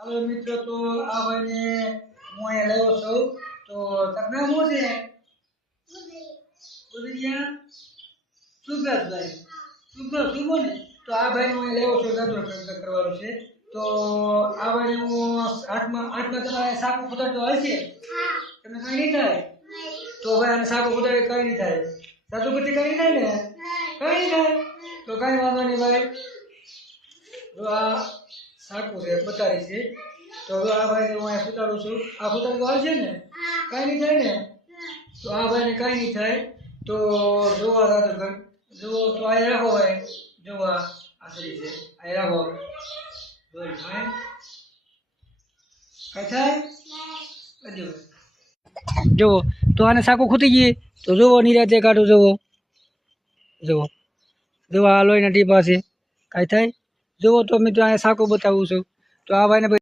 hello मित्रों, तो आ भाई ने હું અહીંયા લાવ્યો છું તો તમને શું છે ઉદિયા સુગતભાઈ સુગો ને તો આ ભાઈ હું અહીંયા લાવ્યો છું દાદરો કરવાનો છે તો આ ભાઈ હું આઠમાં તમારે સાકુ ફૂટાડતો હશે તમને કઈ નહીં થાય તો ભાઈ આને સાકુ ફૂટાડે કઈ નહીં થાય સાચું પછી કઈ નહીં થાય ને કઈ નહીં થાય તો કઈ વાંધો નહીં ભાઈ જો આ સાકુ છે બતાવી છે તો હવે આ ભાઈને હું અહીંયા ફૂટાડું છું આ ફૂટાડતો આવશે ને કઈ નહીં થાય ને તો આ ભાઈને કઈ નહીં થાય તો જોવા દાદો ઘર જો તો આ રાખો ભાઈ જોવા આશરી છે આ રાખો જોઈ ભાઈ કઈ થાય જો તો આને સાકુ ખૂટી ગઈ તો જોવો નિરાતે કાઢું જોવો જોવો જોવા આ લોહીના ટીપા છે કઈ થાય જોવો તો મિત્રો અહીંયા સાકુ બતાવું છું તો આ ભાઈને